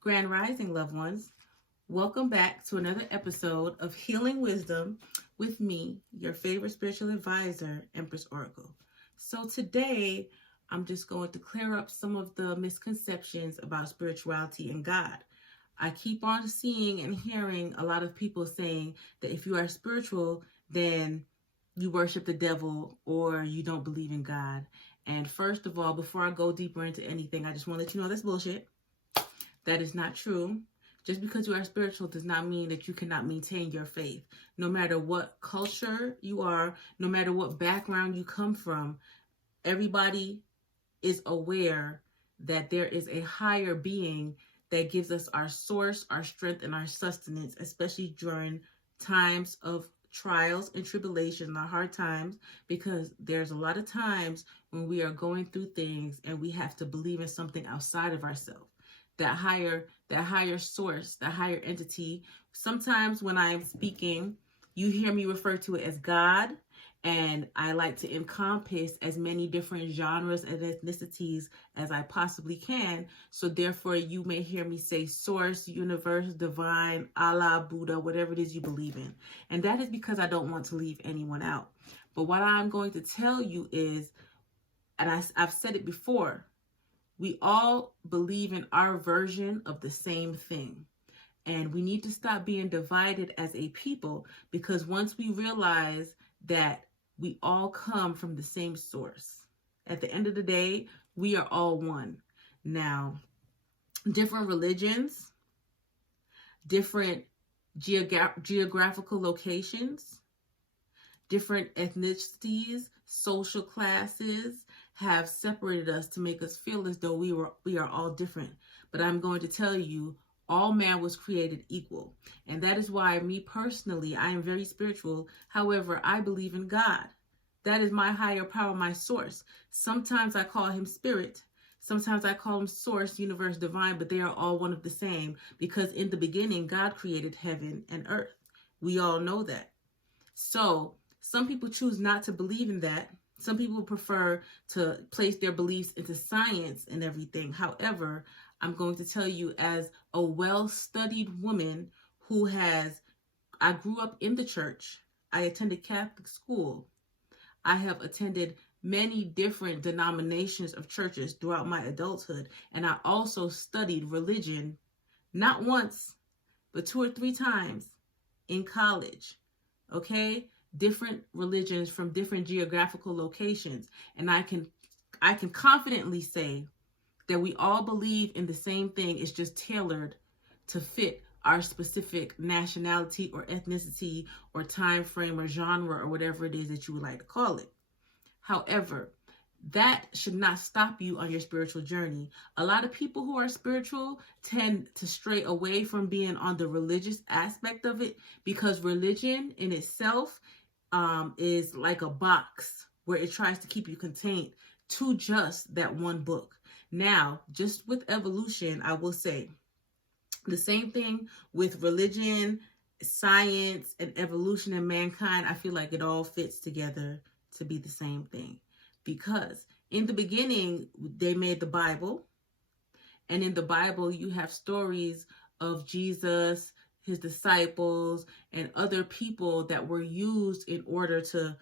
Grand Rising, loved ones. Welcome back to another episode of Healing Wisdom with me, your favorite spiritual advisor, Empress Oracle. So today, I'm just going to clear up some of the misconceptions about spirituality and God. I keep on seeing and hearing a lot of people saying that if you are spiritual, then you worship the devil or you don't believe in God. And first of all, before I go deeper into anything, I just want to let you know that's bullshit. That is not true. Just because you are spiritual does not mean that you cannot maintain your faith. No matter what culture you are, no matter what background you come from, everybody is aware that there is a higher being that gives us our source, our strength, and our sustenance, especially during times of trials and tribulations, our hard times, because there's a lot of times when we are going through things and we have to believe in something outside of ourselves. That higher source, that higher entity. Sometimes when I'm speaking, you hear me refer to it as God, and I like to encompass as many different genres and ethnicities as I possibly can. So therefore, you may hear me say source, universe, divine, Allah, Buddha, whatever it is you believe in. And that is because I don't want to leave anyone out. But what I'm going to tell you is, and I've said it before, we all believe in our version of the same thing. And we need to stop being divided as a people, because once we realize that we all come from the same source, at the end of the day, we are all one. Now, different religions, different geographical locations, different ethnicities, social classes have separated us to make us feel as though we are all different. But I'm going to tell you, all man was created equal. And that is why me personally, I am very spiritual. However, I believe in God. That is my higher power, my source. Sometimes I call him spirit. Sometimes I call him source, universe, divine, but they are all one of the same, because in the beginning, God created heaven and earth. We all know that. So some people choose not to believe in that. Some people prefer to place their beliefs into science and everything. However, I'm going to tell you, as a well-studied woman I grew up in the church. I attended Catholic school. I have attended many different denominations of churches throughout my adulthood. And I also studied religion, not once, but 2 or 3 times in college. Okay? Different religions from different geographical locations. And I can confidently say that we all believe in the same thing. It's just tailored to fit our specific nationality or ethnicity or time frame or genre or whatever it is that you would like to call it. However, that should not stop you on your spiritual journey. A lot of people who are spiritual tend to stray away from being on the religious aspect of it, because religion in itself is like a box where it tries to keep you contained to just that one book. Now, just with evolution, I will say the same thing with religion, science, and evolution and mankind. I feel like it all fits together to be the same thing, because in the beginning, they made the Bible. And in the Bible, you have stories of Jesus, his disciples, and other people that were used in order to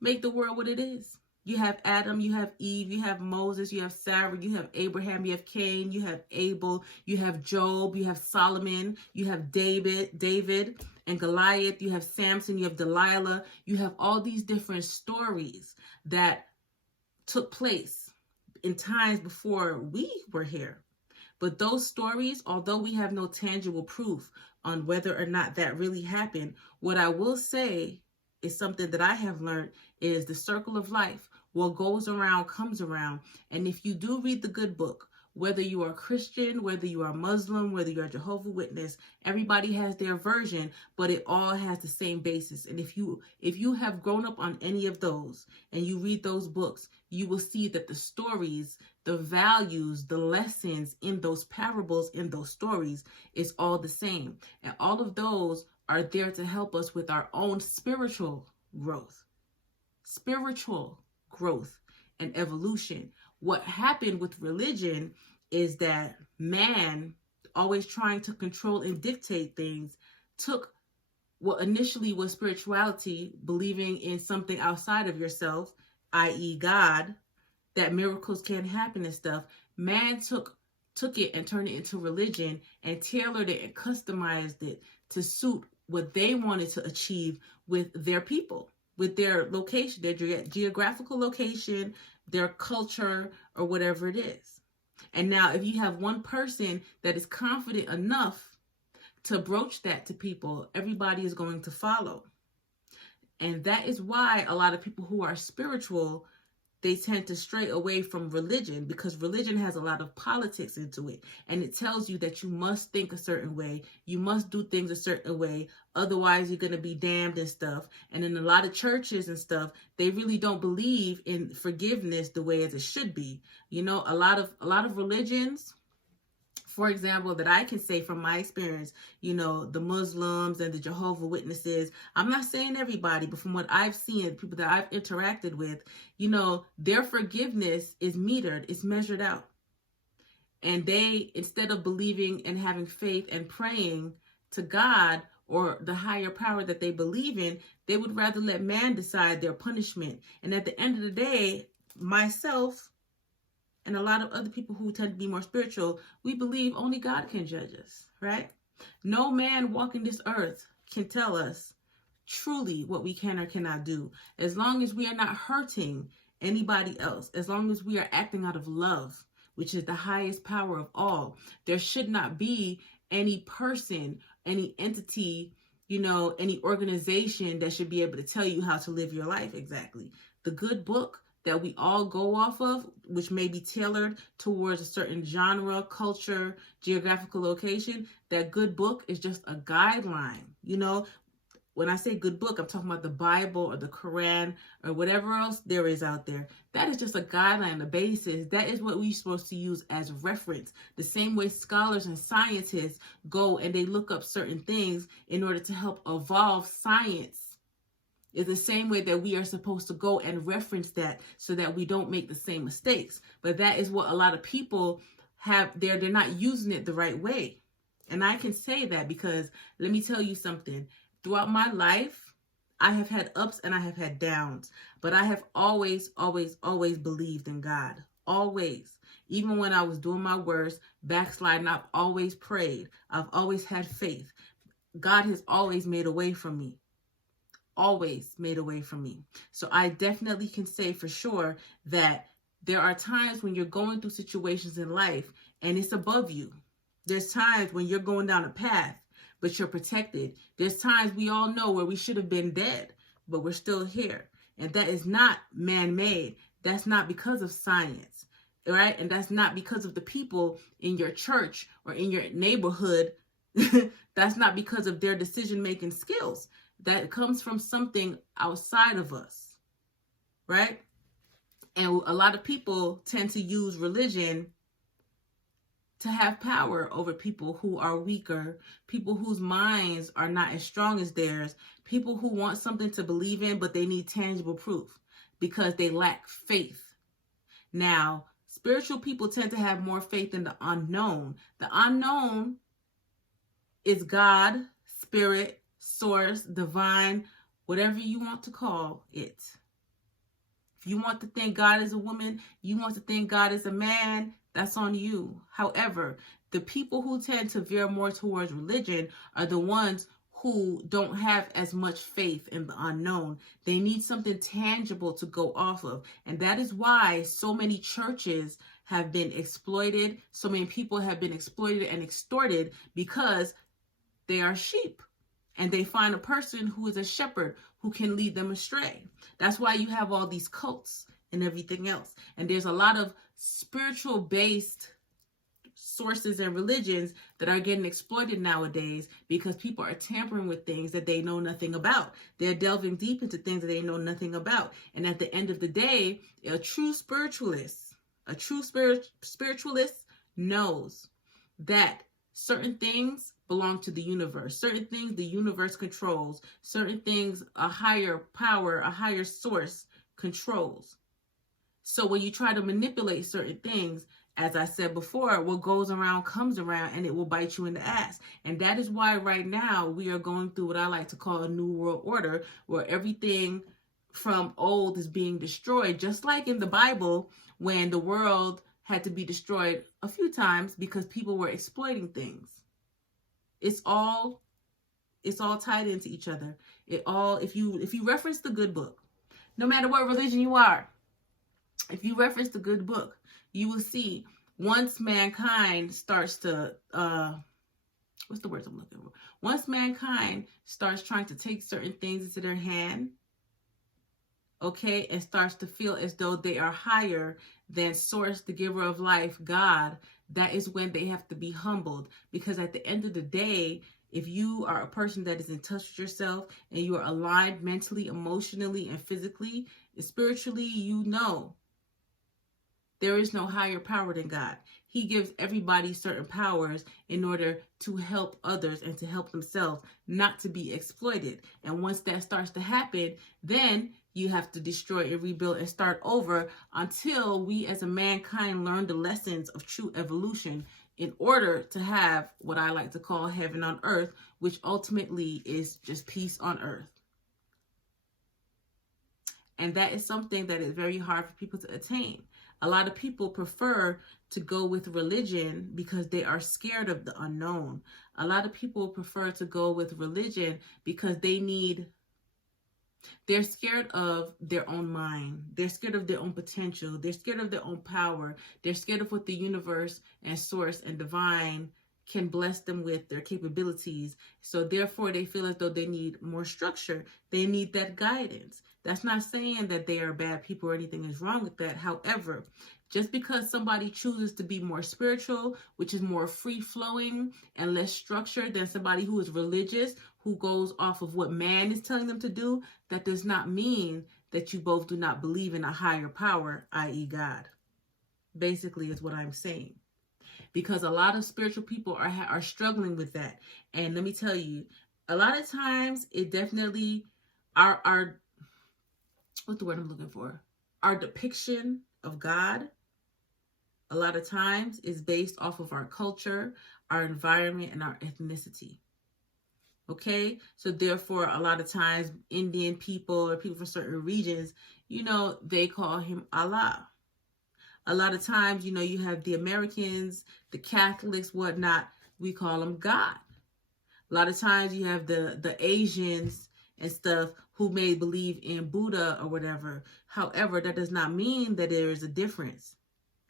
make the world what it is. You have Adam, you have Eve, you have Moses, you have Sarah, you have Abraham, you have Cain, you have Abel, you have Job, you have Solomon, you have David and Goliath, you have Samson, you have Delilah. You have all these different stories that took place in times before we were here. But those stories, although we have no tangible proof on whether or not that really happened, what I will say is something that I have learned is the circle of life. What goes around comes around. And if you do read the good book, whether you are Christian, whether you are Muslim, whether you are Jehovah's Witness, everybody has their version, but it all has the same basis. And if you have grown up on any of those and you read those books, you will see that the stories, the values, the lessons in those parables, in those stories, is all the same. And all of those are there to help us with our own spiritual growth. Spiritual growth and evolution. What happened with religion is that man always trying to control and dictate things, took what initially was spirituality, believing in something outside of yourself, i.e. God, that miracles can happen and stuff. Man took it and turned it into religion and tailored it and customized it to suit what they wanted to achieve with their people, with their location, their geographical location, their culture, or whatever it is. And now if you have one person that is confident enough to broach that to people, everybody is going to follow. And that is why a lot of people who are spiritual, they tend to stray away from religion, because religion has a lot of politics into it. And it tells you that you must think a certain way. You must do things a certain way. Otherwise, you're going to be damned and stuff. And in a lot of churches and stuff, they really don't believe in forgiveness the way as it should be. You know, a lot of religions, for example, that I can say from my experience, you know, the Muslims and the Jehovah's Witnesses, I'm not saying everybody, but from what I've seen, people that I've interacted with, you know, their forgiveness is metered, it's measured out. And they, instead of believing and having faith and praying to God or the higher power that they believe in, they would rather let man decide their punishment. And at the end of the day, myself, and a lot of other people who tend to be more spiritual, we believe only God can judge us, right? No man walking this earth can tell us truly what we can or cannot do. As long as we are not hurting anybody else, as long as we are acting out of love, which is the highest power of all, there should not be any person, any entity, you know, any organization that should be able to tell you how to live your life exactly. The good book that we all go off of, which may be tailored towards a certain genre, culture, geographical location, that good book is just a guideline. You know, when I say good book, I'm talking about the Bible or the Quran or whatever else there is out there. That is just a guideline, a basis. That is what we're supposed to use as reference. The same way scholars and scientists go and they look up certain things in order to help evolve science, is the same way that we are supposed to go and reference that so that we don't make the same mistakes. But that is what a lot of people have there. They're not using it the right way. And I can say that because let me tell you something. Throughout my life, I have had ups and I have had downs, but I have always, always, always believed in God. Always. Even when I was doing my worst, backsliding, I've always prayed. I've always had faith. God has always made a way for me. Always made a way for me. So I definitely can say for sure that there are times when you're going through situations in life and it's above you. There's times when you're going down a path, but you're protected. There's times we all know where we should have been dead, but we're still here. And that is not man-made. That's not because of science, right? And that's not because of the people in your church or in your neighborhood. That's not because of their decision-making skills. That comes from something outside of us, right? And a lot of people tend to use religion to have power over people who are weaker, people whose minds are not as strong as theirs, people who want something to believe in, but they need tangible proof because they lack faith. Now, spiritual people tend to have more faith in the unknown. The unknown is God, spirit, source, divine, whatever you want to call it. If you want to think God is a woman, you want to think God is a man, that's on you. However, the people who tend to veer more towards religion are the ones who don't have as much faith in the unknown. They need something tangible to go off of. And that is why so many churches have been exploited. So many people have been exploited and extorted because they are sheep. And they find a person who is a shepherd who can lead them astray. That's why you have all these cults and everything else. And there's a lot of spiritual-based sources and religions that are getting exploited nowadays because people are tampering with things that they know nothing about. They're delving deep into things that they know nothing about. And at the end of the day, a true spiritualist knows that certain things belong to the universe. Certain things the universe controls. Certain things a higher power, a higher source controls. So when you try to manipulate certain things as I said before, what goes around comes around, and it will bite you in the ass. And that is why right now we are going through what I like to call a new world order, where everything from old is being destroyed, just like in the Bible when the world had to be destroyed a few times because people were exploiting things. It's all tied into each other. If you reference the good book, no matter what religion you are, if you reference the good book, you will see once mankind starts to what's the words I'm looking for? Once mankind starts trying to take certain things into their hand, okay, and starts to feel as though they are higher than Source, the giver of life, God, that is when they have to be humbled. Because at the end of the day, if you are a person that is in touch with yourself and you are aligned mentally, emotionally, and physically, and spiritually, you know there is no higher power than God. He gives everybody certain powers in order to help others and to help themselves, not to be exploited. And once that starts to happen, then you have to destroy and rebuild and start over until we as a mankind learn the lessons of true evolution in order to have what I like to call heaven on earth, which ultimately is just peace on earth. And that is something that is very hard for people to attain. A lot of people prefer to go with religion because they are scared of the unknown. A lot of people prefer to go with religion because they're scared of their own mind. They're scared of their own potential. They're scared of their own power. They're scared of what the universe and Source and divine can bless them with, their capabilities. So therefore, they feel as though they need more structure. They need that guidance. That's not saying that they are bad people or anything is wrong with that. However, just because somebody chooses to be more spiritual, which is more free-flowing and less structured than somebody who is religious, who goes off of what man is telling them to do, that does not mean that you both do not believe in a higher power, i.e. God. Basically is what I'm saying. Because a lot of spiritual people are struggling with that. And let me tell you, a lot of times it definitely, our what's the word I'm looking for? Our depiction of God, a lot of times is based off of our culture, our environment, and our ethnicity. Okay? So therefore, a lot of times Indian people or people from certain regions, they call him Allah. A lot of times, you have the Americans, the Catholics, whatnot, we call them God. A lot of times you have the Asians and stuff who may believe in Buddha or whatever. However, that does not mean that there is a difference.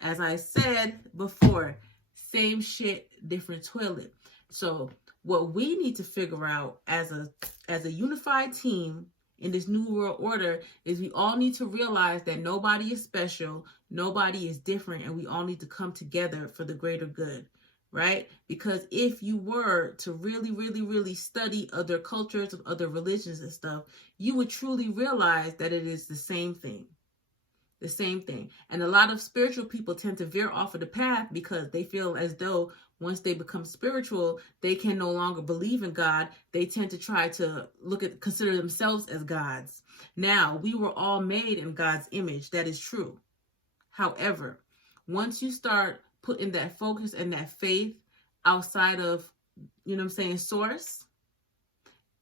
As I said before, same shit, different toilet. So what we need to figure out as a unified team in this new world order is we all need to realize that nobody is special, nobody is different, and we all need to come together for the greater good, right? Because if you were to really, really, really study other cultures, other religions and stuff, you would truly realize that it is the same thing. The same thing. And a lot of spiritual people tend to veer off of the path because they feel as though once they become spiritual, they can no longer believe in God. They tend to try to consider themselves as gods. Now, we were all made in God's image. That is true. However, once you start putting that focus and that faith outside of, Source,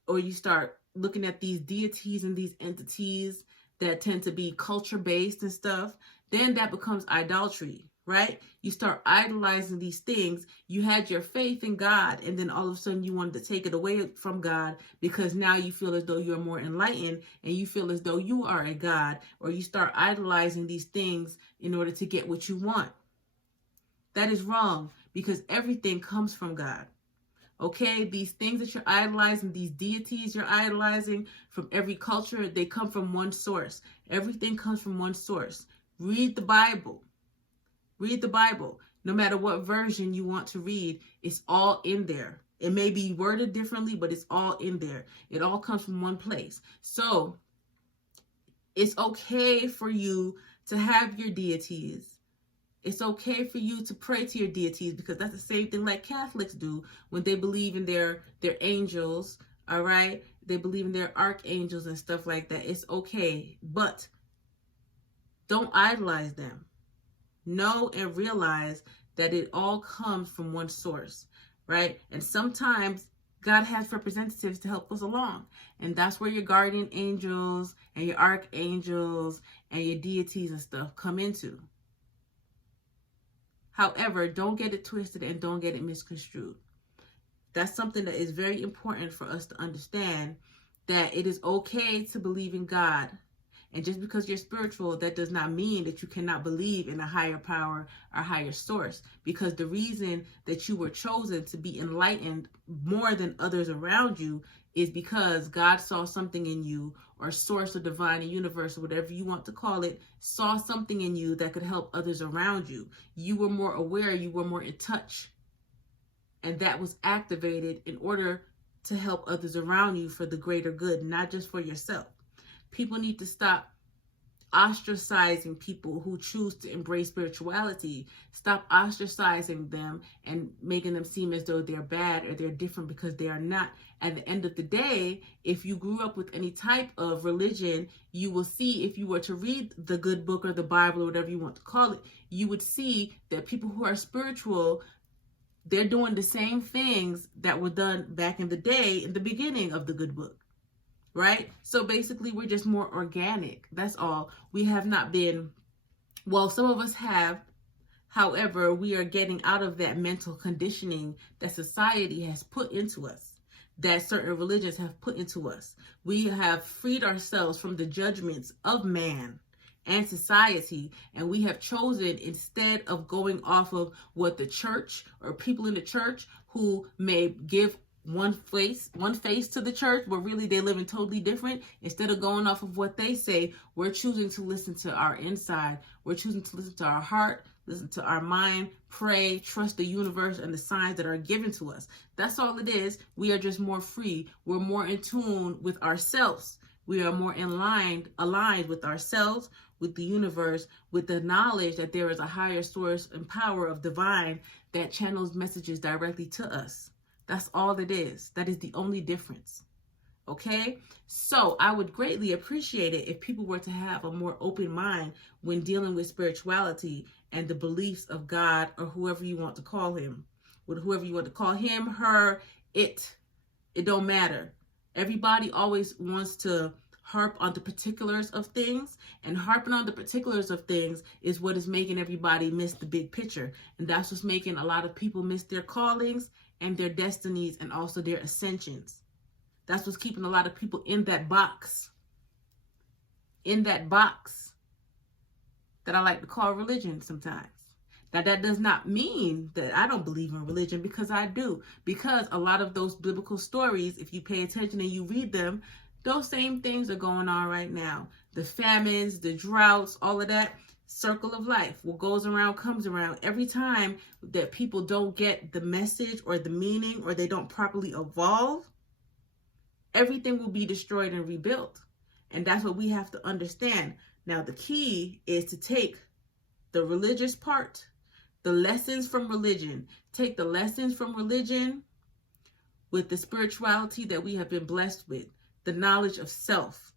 or you start looking at these deities and these entities that tend to be culture-based and stuff, then that becomes idolatry, right? You start idolizing these things. You had your faith in God, and then all of a sudden you wanted to take it away from God because now you feel as though you're more enlightened and you feel as though you are a God, or you start idolizing these things in order to get what you want. That is wrong because everything comes from God. Okay, these things that you're idolizing, these deities you're idolizing from every culture, they come from one source. Everything comes from one source. Read the Bible. Read the Bible. No matter what version you want to read, it's all in there. It may be worded differently, but it's all in there. It all comes from one place. So it's okay for you to have your deities. It's okay for you to pray to your deities because that's the same thing like Catholics do when they believe in their angels, all right? They believe in their archangels and stuff like that. It's okay, but don't idolize them. know and realize that it all comes from one source, right? And sometimes God has representatives to help us along. And that's where your guardian angels and your archangels and your deities and stuff come into. However, don't get it twisted and don't get it misconstrued. That's something that is very important for us to understand, that it is okay to believe in God. And just because you're spiritual, that does not mean that you cannot believe in a higher power or higher source. Because the reason that you were chosen to be enlightened more than others around you is because God saw something in you, or source or divine or universe or whatever you want to call it, saw something in you that could help others around you. You were more aware, you were more in touch. And that was activated in order to help others around you for the greater good, not just for yourself. People need to stop ostracizing people who choose to embrace spirituality. Stop ostracizing them and making them seem as though they're bad or they're different, because they are not. At the end of the day, if you grew up with any type of religion, you will see, if you were to read the good book or the Bible or whatever you want to call it, you would see that people who are spiritual, they're doing the same things that were done back in the day in the beginning of the good book. Right? So basically, we're just more organic. That's all. We have not been, well, some of us have. However, we are getting out of that mental conditioning that society has put into us, that certain religions have put into us. We have freed ourselves from the judgments of man and society, and we have chosen, instead of going off of what the church or people in the church who may give one face to the church, but really they're living totally different. Instead of going off of what they say, we're choosing to listen to our inside. We're choosing to listen to our heart, listen to our mind, pray, trust the universe and the signs that are given to us. That's all it is. We are just more free. We're more in tune with ourselves. We are more aligned with ourselves, with the universe, with the knowledge that there is a higher source and power of divine that channels messages directly to us. That's all it is. That is the only difference. Okay? So I would greatly appreciate it if people were to have a more open mind when dealing with spirituality and the beliefs of God, or whoever you want to call him. With whoever you want to call him, her, it. It don't matter. Everybody always wants to harp on the particulars of things, and harping on the particulars of things is what is making everybody miss the big picture. And that's what's making a lot of people miss their callings and their destinies, and also their ascensions. That's what's keeping a lot of people in that box. In that box that I like to call religion sometimes. Now, that does not mean that I don't believe in religion, because I do. Because a lot of those biblical stories, if you pay attention and you read them, those same things are going on right now. The famines, the droughts, all of that. Circle of life. What goes around comes around. Every time that people don't get the message or the meaning, or they don't properly evolve, everything will be destroyed and rebuilt. And that's what we have to understand. Now, the key is to take the religious part, the lessons from religion, take the lessons from religion with the spirituality that we have been blessed with, the knowledge of self,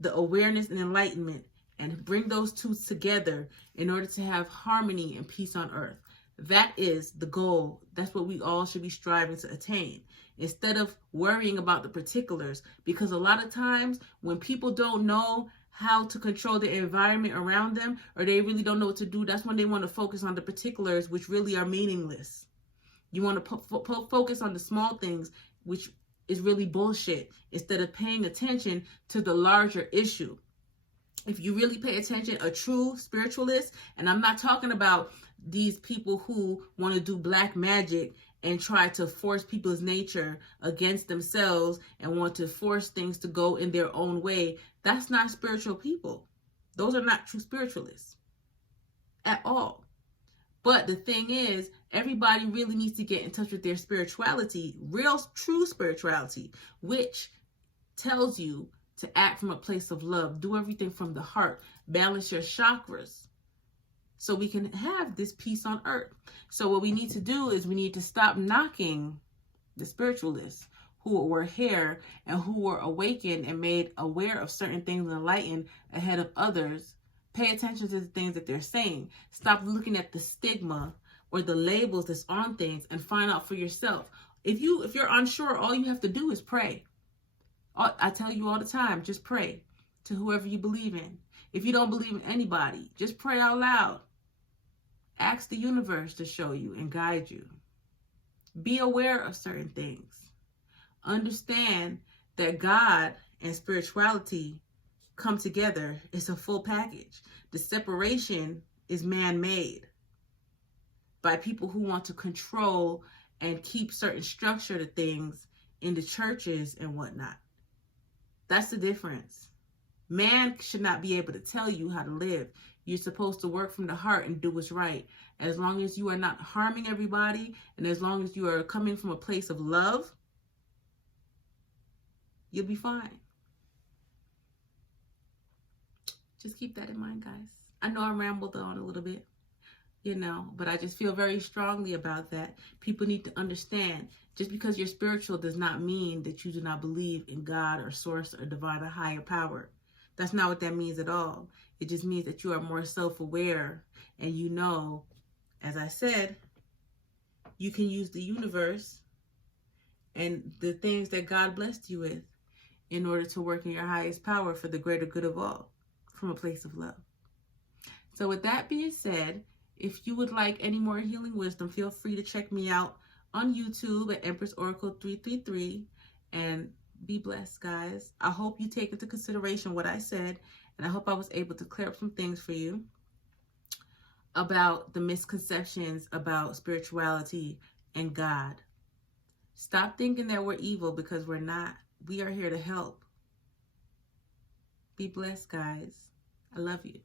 the awareness and enlightenment, and bring those two together in order to have harmony and peace on earth. That is the goal. That's what we all should be striving to attain, instead of worrying about the particulars. Because a lot of times when people don't know how to control the environment around them, or they really don't know what to do, that's when they want to focus on the particulars, which really are meaningless. You want to focus on the small things, which is really bullshit, instead of paying attention to the larger issue. If you really pay attention, a true spiritualist, and I'm not talking about these people who want to do black magic and try to force people's nature against themselves and want to force things to go in their own way. That's not spiritual people. Those are not true spiritualists at all. But the thing is, everybody really needs to get in touch with their spirituality, real, true spirituality, which tells you to act from a place of love, do everything from the heart, balance your chakras, so we can have this peace on earth. So what we need to do is we need to stop knocking the spiritualists who were here and who were awakened and made aware of certain things and enlightened ahead of others Pay attention to the things that they're saying. Stop looking at the stigma or the labels that's on things and find out for yourself. If you're unsure, all you have to do is pray. I tell you all the time, just pray to whoever you believe in. If you don't believe in anybody, just pray out loud. Ask the universe to show you and guide you. Be aware of certain things. Understand that God and spirituality come together. It's a full package. The separation is man-made by people who want to control and keep certain structure to things in the churches and whatnot. That's the difference. Man should not be able to tell you how to live. You're supposed to work from the heart and do what's right. As long as you are not harming everybody, and as long as you are coming from a place of love, you'll be fine. Just keep that in mind, guys. I know I rambled on a little bit, but I just feel very strongly about that. People need to understand, just because you're spiritual does not mean that you do not believe in God or source or divine or higher power. That's not what that means at all. It just means that you are more self-aware, and as I said, you can use the universe and the things that God blessed you with in order to work in your highest power for the greater good of all, from a place of love. So with that being said, if you would like any more healing wisdom, feel free to check me out on YouTube at Empress Oracle 333, and be blessed, guys. I hope you take into consideration what I said, and I hope I was able to clear up some things for you about the misconceptions about spirituality and God. Stop thinking that we're evil, because we're not. We are here to help. Be blessed, guys. I love you.